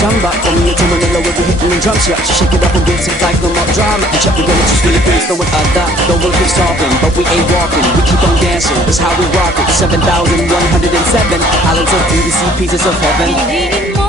samba. From here to Manila, we'll be hitting the drum set. Shake it up and get it like no more drama. And check, we're gonna just feel it beat, throwing a dot. Though we'll keep talking, but we ain't walking. We keep on dancing, that's how we rock it. 7,107 islands of beauty, see pieces of heaven.